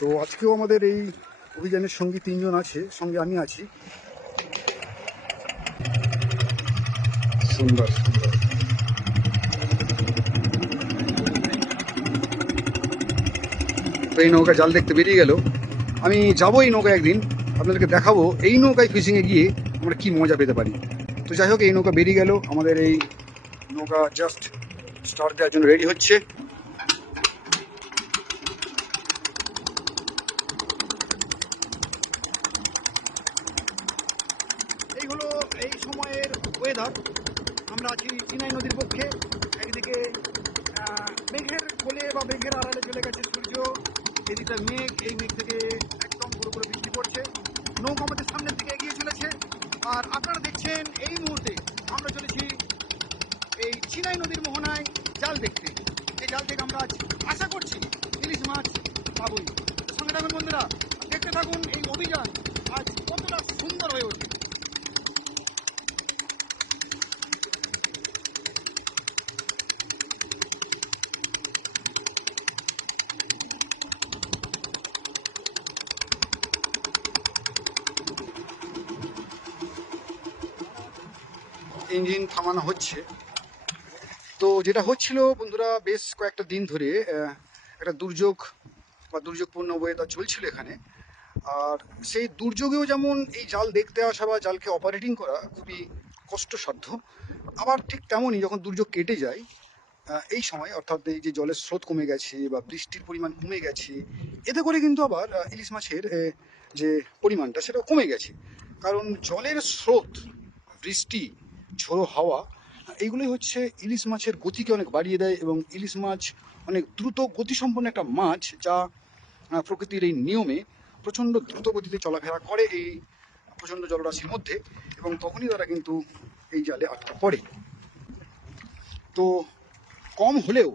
তো আজকেও আমাদের এই অভিযানের সঙ্গী 3 জন আছে, সঙ্গে আমি আছি। সুন্দর সুন্দর। তো এই নৌকা জাল দেখতে বেরিয়ে গেল। আমি যাবো এই নৌকা একদিন, আপনাদেরকে দেখাবো এই নৌকায় ফিশিংয়ে গিয়ে আমরা কি মজা পেতে পারি। তো যাই হোক, এই নৌকা বেরিয়ে গেল। আমাদের এই নৌকা জাস্ট স্টার্ট দেওয়ার জন্য রেডি হচ্ছে। এই হলো এই সময়ের ওয়েদার। আমরা আছি চিনাই নদীর পক্ষে। একদিকে মেঘের কোলে বা মেঘের আড়ালে চলে গেছে সূর্য, এদিকটা মেঘ, এই মেঘ থেকে একদম পুরো পুরো বৃষ্টি পড়ছে। নৌকা আমাদের সামনের দিকে এগিয়ে চলেছে। আর আপনারা দেখছেন এই মুহূর্তে আমরা চলেছি এই চিনাই নদীর মোহনায় জাল দেখতে। এই জাল থেকে আমরা আজ আশা করছি ইলিশ মাছ পাবই। সঙ্গে থাকুন বন্ধুরা, দেখতে থাকুন এই অভিযান আজ কতটা সুন্দর হয়ে ওঠে। ইঞ্জিন থামানো হচ্ছে। তো যেটা হচ্ছিল বন্ধুরা, বেশ কয়েকটা দিন ধরে একটা দুর্যোগ বা দুর্যোগপূর্ণ ওয়েদার চলছিল এখানে। আর সেই দুর্যোগেও যেমন এই জাল দেখতে আসা বা জালকে অপারেটিং করা খুবই কষ্টসাধ্য, আবার ঠিক তেমনই যখন দুর্যোগ কেটে যায় এই সময়, অর্থাৎ এই যে জলের স্রোত কমে গেছে বা বৃষ্টির পরিমাণ কমে গেছে, এতে করে কিন্তু আবার ইলিশ মাছের যে পরিমাণটা সেটা কমে গেছে। কারণ জলের স্রোত, বৃষ্টি, ঝোড়ো হাওয়া, এইগুলোই হচ্ছে ইলিশ মাছের গতিকে অনেক বাড়িয়ে দেয়। এবং ইলিশ মাছ অনেক দ্রুত গতিসম্পন্ন একটা মাছ, যা প্রকৃতির এই নিয়মে প্রচণ্ড দ্রুত গতিতে চলাফেরা করে এই প্রচণ্ড জলরাশির মধ্যে, এবং তখনই তারা কিন্তু এই জালে আটকা পড়ে। তো কম হলেও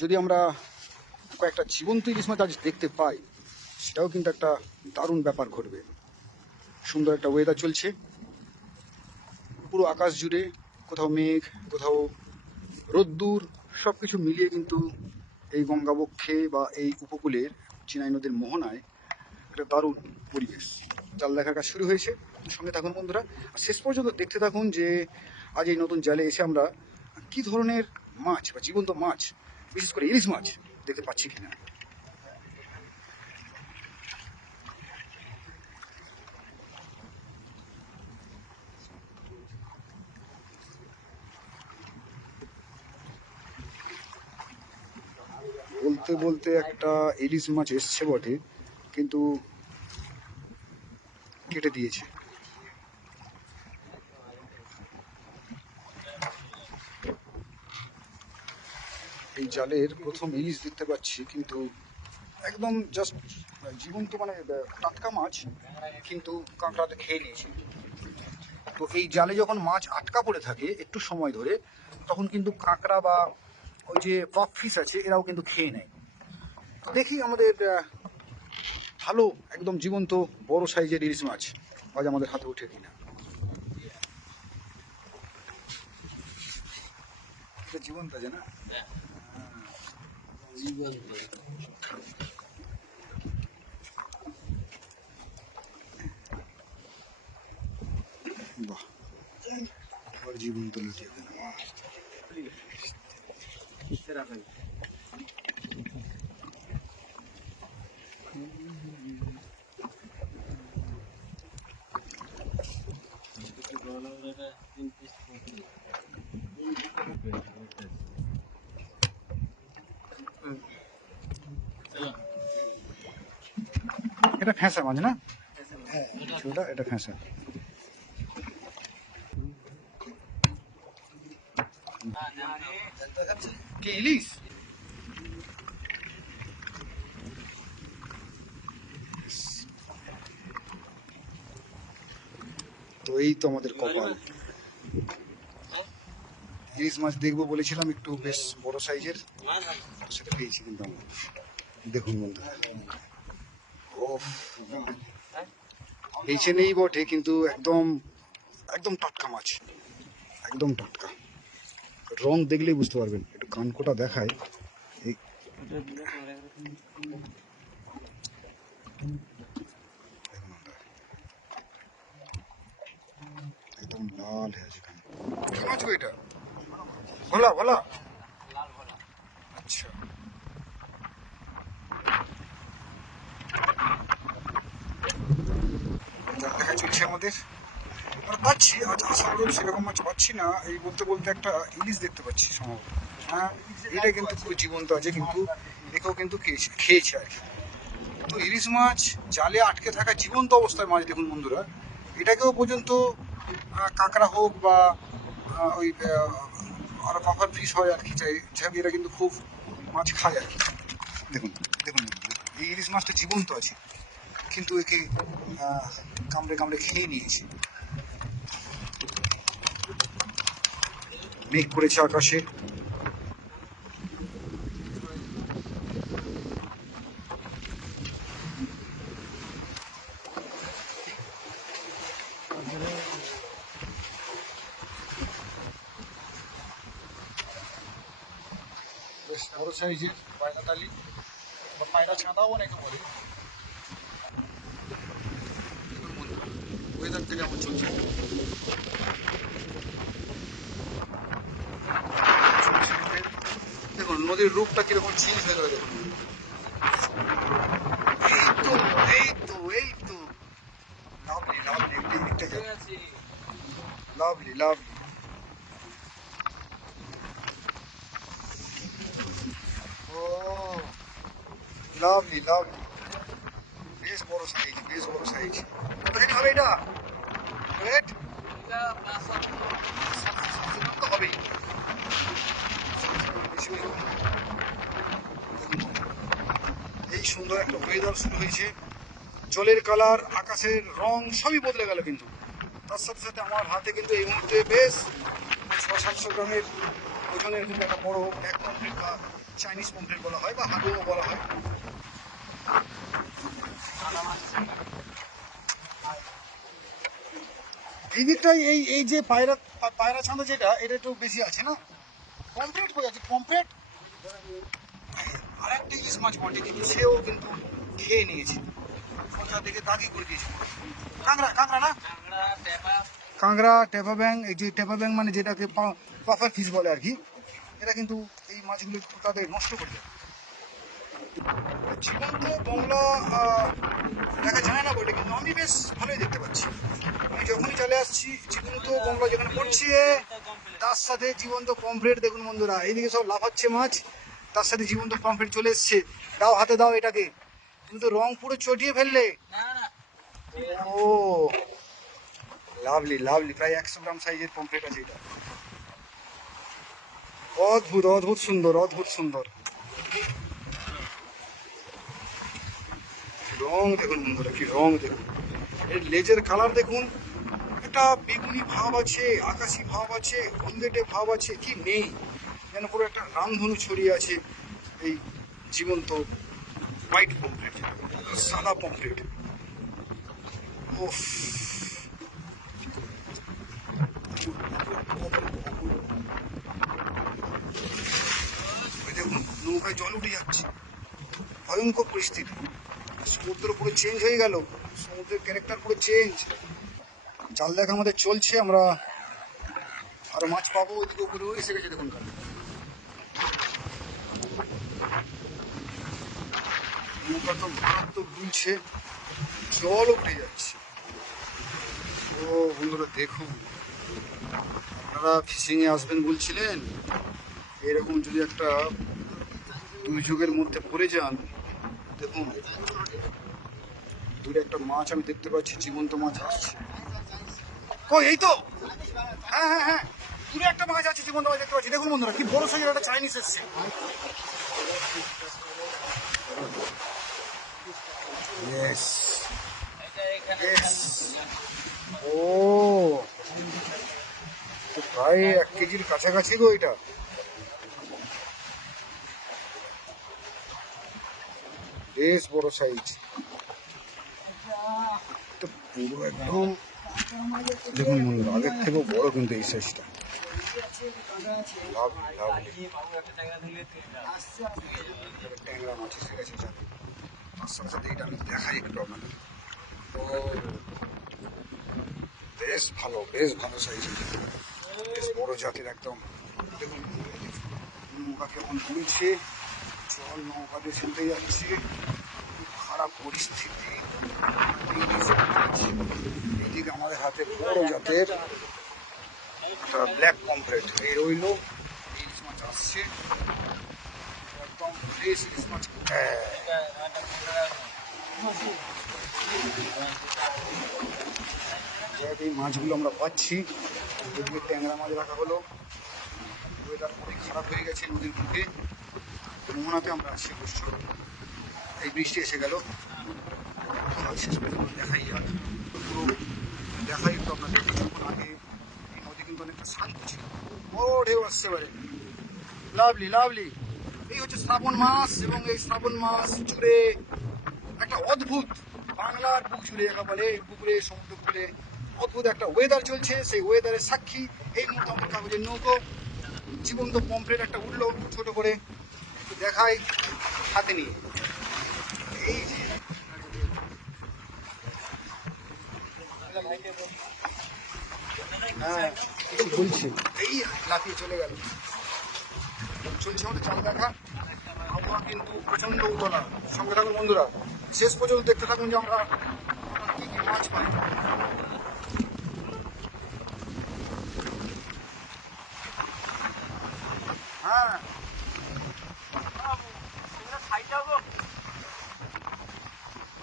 যদি আমরা কয়েকটা জীবন্ত ইলিশ মাছ আজ দেখতে পাই, সেটাও কিন্তু একটা দারুণ ব্যাপার ঘটবে। সুন্দর একটা ওয়েদার চলছে পুরো আকাশ জুড়ে, কোথাও মেঘ, কোথাও রোদ্দুর, সব কিছু মিলিয়ে কিন্তু এই গঙ্গাবক্ষে বা এই উপকূলের চিনাই নদীর মোহনায় একটা দারুণ পরিবেশ। জাল দেখার কাজ শুরু হয়েছে, সঙ্গে থাকুন বন্ধুরা, আর শেষ পর্যন্ত দেখতে থাকুন যে আজ এই নতুন জালে এসে আমরা কি ধরনের মাছ বা জীবন্ত মাছ, বিশেষ করে ইলিশ মাছ দেখতে পাচ্ছি কিনা। বলতে বলতে একটা ইলিশ মাছ এসছে বটে, কিন্তু কেটে দিয়েছে। এই জালের প্রথম ইলিশ দেখতে পাচ্ছি, কিন্তু একদম জাস্ট জীবন্ত, মানে টাটকা মাছ, কিন্তু কাঁকড়াতে খেয়ে নিয়েছে। তো এই জালে যখন মাছ আটকা পড়ে থাকে একটু সময় ধরে, তখন কিন্তু কাঁকড়া বা ওই যে পাপ ফিশ আছে, এরাও কিন্তু খেয়ে নেয়। তো দেখি আমাদের ভালো একদম জীবন্ত বড় সাইজের ইলিশ মাছ আজ আমাদের হাতে ওঠে কিনা। এটা জীবন্ত আছে না? বাহ, আবার জীবন্ত লুটিয়ে গেল। এটা ফ্যাঁসা মাছ না? হ্যাঁ, এটা ফ্যাঁসা। কি ইলিশ? তো এই তো আমাদের কপাল। ইলিশ মাছ দেখবো বলেছিলাম, একটু বেশ বড় সাইজের, সেটা পেয়েছি কিন্তু আমরা। দেখুন বন্ধুরা, ও বেছে নেই বটে, কিন্তু একদম একদম টাটকা মাছ, একদম টাটকা। রং দেখলেই বুঝতে পারবেন, একটু কানকোটা দেখায়। এই এটা? ভোলা ভোলা, আচ্ছা। দেখা চলছে আমাদের, আমরা পাচ্ছি আজ আসাম সেরকম মাছ পাচ্ছি না। এই বলতে বলতে একটা ইলিশ দেখতে পাচ্ছি সম্ভবত। হ্যাঁ, এটা কিন্তু পুরো জীবন্ত আছে, কিন্তু একেও কিন্তু খেয়েছে আর কি। তো ইলিশ মাছ জালে আটকে থাকা জীবন্ত অবস্থায় মাছ দেখুন বন্ধুরা, এটাকেও পর্যন্ত কাঁকড়া হোক বা ওই আরো পাফার ফিশ হয় আর কি, যাই এরা কিন্তু খুব মাছ খায় আর কি। দেখুন দেখুন বন্ধুরা, এই ইলিশ মাছটা জীবন্ত আছে, কিন্তু একে কামড়ে কামড়ে খেয়ে নিয়েছে। মেঘ করেছে আকাশে, বেশ বড় সাইজের পায়রা তালি বা পায়রা চাঁদাও অনেকে বলে। ওয়েদারটা কেমন চলছে দেখুন, নদীর রূপটা কিরকম চেঞ্জ হয়ে গেল দেখুন। এই তো এই তো এই তো, লাভলি লাভলি, লাভলি লাভলি। ও লাভলি লাভলি, বেশ বড় সাইজ, বেশ বড় সাইজ। কত রেট হবে এটা? রেট তো হবেই। এই সুন্দর একটা ওয়েদার শুরু হয়েছে, জলের কালার, আকাশের রং সবই বদলে গেল, কিন্তু তার সাথে সাথে আমার হাতে কিন্তু এই মুহূর্তে বেশ 600-700 গ্রামের ওজনের কিন্তু একটা বড় ব্ল্যাক পমফ্রেট বা চাইনিজ পমফ্রেট বলা হয় বা হাডুও বলা হয়। এই দিকটাই এই এই যে পায়রা পায়রা ছান্দা যেটা, এটা একটু বেশি আছে না? পমফ্রেট বোঝা যাচ্ছে, পমফ্রেট। আর একটা ইলিশ মাছ বটে, কিন্তু সেও কিন্তু খেয়ে নিয়েছে, কোথা থেকে দাগি করে দিয়েছে। কাঁকড়া, কাঁকড়া না, কাঁকড়া, টেপা ব্যাং। এই যে টেপা ব্যাং মানে যেটাকে পাফার ফিশ বলে আর কি, এরা কিন্তু এই মাছগুলো তাদের নষ্ট করে দেয়। জীবন্ত বংলা দেখা যায় না বটে, কিন্তু আমি বেশ ভালোই দেখতে পাচ্ছি। আমি যখনই চলে আসছি জীবন্ত বংলা যেখানে পড়ছি, তার সাথে জীবন্ত পমফ্রেট দেখুন বন্ধুরা, এইদিকে সব লাফাচ্ছে মাছ, তার সাথে জীবন্ত পমফ্রেট চলে এসছে। দাও হাতে দাও এটাকে, কিন্তু রং পুরো চটিয়ে ফেললে। ও লাভলি লাভলি, প্রায় 100 গ্রাম সাইজের পমফ্রেট আছে এটা। অদ্ভুত অদ্ভুত সুন্দর, অদ্ভুত সুন্দর রং দেখুন বন্ধুরা, কি রং দেখুন, এর লেজের কালার দেখুন, একটা বেগুনি ভাব আছে, আকাশি ভাব আছে, হলদেটে ভাব আছে, কি নেই যেন পুরো একটা রামধনু ছড়িয়ে আছে এই জীবন্ত হোয়াইট পমফ্রেট, সাদা পমফ্রেট। ওফ, দেখুন নৌকায় জল উঠে যাচ্ছে, ভয়ঙ্কর পরিস্থিতি। সমুদ্র পুরো চেঞ্জ হয়ে গেল, সমুদ্রের ক্যারেক্টার পুরো চেঞ্জ। জাল দেখা আমাদের চলছে, আমরা আরো মাছ পাবো। ওইদিকে উপরেও এসে গেছে দেখুন, নৌকা তো মারাত্মক দুলছে, জল উঠে যাচ্ছে। ও বন্ধুরা দেখুন, আপনারা ফিশিংয়ে আসবেন বলছিলেন, এরকম যদি একটা দুর্যোগের মধ্যে পড়ে যান, দেখুন দূরে একটা মাছ আমি দেখতে পাচ্ছি, জীবন্ত মাছ আসছে। কই, এই তো, হ্যাঁ হ্যাঁ হ্যাঁ, দূরে একটা মাছ আছে, জীবন্ত মাছ দেখতে পাচ্ছি। দেখুন বন্ধুরা, কি বড় সাইজের একটা চাইনিজ এসছে। ইয়েস ইয়েস, ও তো প্রায় 1 কেজির কাছাকাছি গো এটা। বেশ বড় সাইজ, তো পুরো একদম দেখুন বন্ধুরা, আগের থেকেও বড় কিন্তু এই সাইজটা। লাভলি লাভলি, ট্যাংরা মাছ এসে গেছে জালে। তার সাথে সাথে এটা আমি দেখাই একটু আপনাদের। ও বেশ ভালো, বেশ ভালো সাইজ। বেশ বড় জাতের একদম। দেখুন নৌকা কেমন ঘুরছে, জল নৌকাতে চলতে যাচ্ছে, খুব খারাপ পরিস্থিতি। এইদিকে আমাদের হাতে বড় জাতের একটা ব্ল্যাক পমফ্রেট এই রইল। ইলিশ মাছ আসছে, একদম ফ্রেশ ইলিশ মাছ। এই মাছগুলো আমরা পাচ্ছি। এদিকে ট্যাংরা মাছ রাখা হলো। ওয়েদার খুবই খারাপ হয়ে গেছে নদীর মুখে। মোহনাতে আমরা আছি অবশ্য। এই বৃষ্টি এসে গেল, শেষ পর্যন্ত দেখাই আর দেখাই একটু আপনাদের। কিছুক্ষণ আগে এই নদী কিন্তু অনেকটা শান্ত ছিল, বড় ঢেউ আসছে এবারে। Lovely lovely. এই হচ্ছে শ্রাবণ মাস, এবং এই শ্রাবণ মাস জুড়ে একটা অদ্ভুত বাংলার বুক জুড়ে একা বলে পুকুরে সমুদ্র কূলে অদ্ভুত একটা ওয়েদার চলছে। সেই ওয়েদারের সাক্ষী এই মুহূর্তে আমাদের কাগজের নৌকো। জীবন্ত পমফ্রেট একটা উঠলো ছোট করে, একটু দেখাই হাতে নিয়ে। এই যে হ্যাঁ কিছু বলছে, এই লাফিয়ে চলে গেল। চলছে আমাদের চাল দেখা। আবহাওয়া কিন্তু প্রচন্ড উতলা। সঙ্গে থাকুন বন্ধুরা, শেষ পর্যন্ত দেখতে থাকুন যে আমরা কি কি মাছ পাই। হ্যাঁ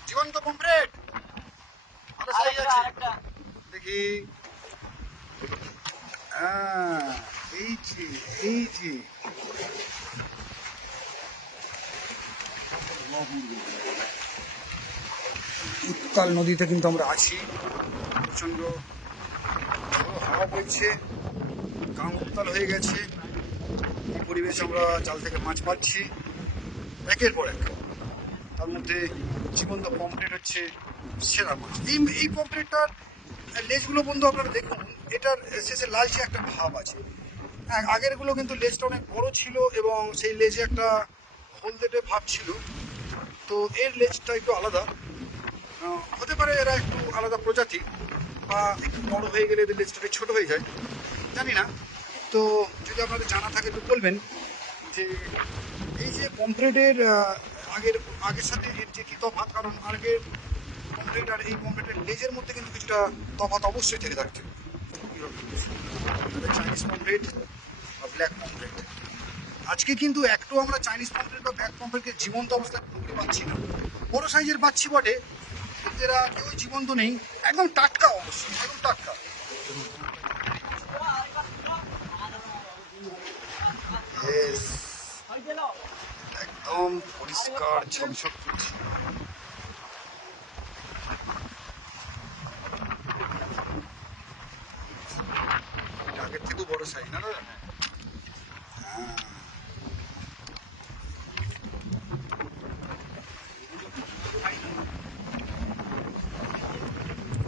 জীবন্ত পমফ্রেট আরো সাইজ আছে দেখি। হ্যাঁ এই যে এই যে উত্তাল নদীতে কিন্তু আমরা আছি। প্রচন্ড হাওয়া বইছে, গাং উত্তাল হয়ে গেছে। এই পরিবেশে আমরা জাল থেকে মাছ পাচ্ছি একের পর এক। তার মধ্যে জীবন্ত পমফ্রেট হচ্ছে সেরা মাছ। এই পমফ্রেটটার লেজগুলো বন্ধু আপনারা দেখুন, এটার শেষে লালচে একটা ভাব আছে। আগেরগুলো কিন্তু লেজটা অনেক বড় ছিল এবং সেই লেজে একটা হলদেটে ভাব ছিল। তো এর লেজটা একটু আলাদা, হতে পারে এরা একটু আলাদা প্রজাতি, বা একটু বড় হয়ে গেলে এদের লেজটা ছোট হয়ে যায়, জানি না। তো যদি আপনাদের জানা থাকে একটু বলবেন যে এই যে পমফ্রেটের আগের সাথে এর যে কি তফাৎ। কারণ আগের পমফ্রেট আর এই পমফ্রেটের লেজের মধ্যে কিন্তু কিছুটা তফাৎ অবশ্যই থেকে থাকছে। চাইনিজ পমফ্রেট বা ব্ল্যাক পমফ্রেট। আজকে কিন্তু একটু আমরা চাইনিজ পমফ্রেট বা ব্ল্যাক পমফ্রেটকে জীবন্ত অবস্থায় পুকুরে পাচ্ছি না। বড় সাইজের পাচ্ছি বটে, এরা কেউ জীবন্ত নেই, একদম টাটকা, অবশ্যই একদম টাটকা। একদম পরিষ্কার ঝকঝক করছে। আগের থেকেও বড় সাইজ না দাদা? হ্যাঁ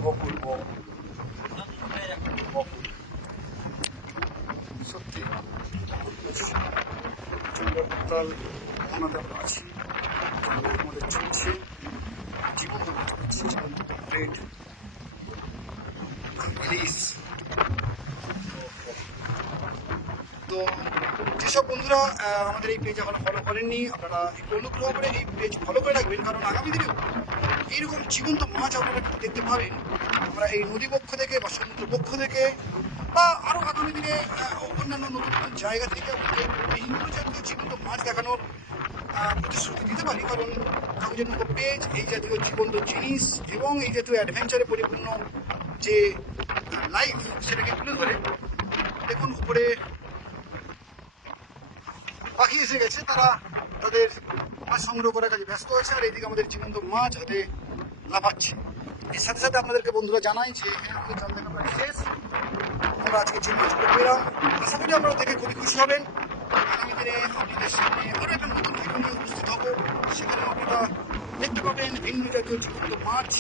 বকুল বকুল সত্যি উত্তাল মোহনাতে আমরা আছি। আমাদের চলছে জীবন্ত মাছ পাচ্ছি, জীবন্ত পমফ্রেট, ইলিশ। তো যেসব বন্ধুরা আমাদের এই পেজ এখনো ফলো করেননি, আপনারা একটু অনুগ্রহ করে এই পেজ ফলো করে রাখবেন। কারণ আগামী দিনেও এইরকম জীবন্ত মাছ আপনারা দেখতে পাবেন। আমরা এই নদী পক্ষ থেকে বা সমুদ্র পক্ষ থেকে, বা আরও আগামী দিনে অন্যান্য নতুন নতুন জায়গা থেকে বিভিন্ন জাতীয় জীবন্ত মাছ দেখানোর প্রতিশ্রুতি দিতে পারি। কারণ কাগজের নৌকো পেজ এই জাতীয় জীবন্ত জিনিস এবং এই জাতীয় অ্যাডভেঞ্চারে পরিপূর্ণ যে লাইফ সেটাকে তুলে ধরে। দেখুন উপরে পাখি এসে গেছে, তারা তাদের মাছ সংগ্রহ করার কাজে ব্যস্ত আছে, আর এইদিকে আমাদের জীবন্ত মাছ হাতে লাফাচ্ছে। এর সাথে সাথে আপনাদেরকে বন্ধুরা জানাই যে এখানে আমাদের জাল দেখা প্রায় শেষ। আমরা আজকে যে মাছগুলো পেলাম, আশা করি আপনারা দেখে খুবই খুশি হবেন। আগামী দিনে আপনাদের সামনে আরও একটা নতুন ভিডিও নিয়ে উপস্থিত হব, সেখানে আপনারা দেখতে পাবেন ভিন্ন জাতীয় জীবন্ত মাছ।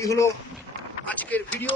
এই হলো আজকের ভিডিও।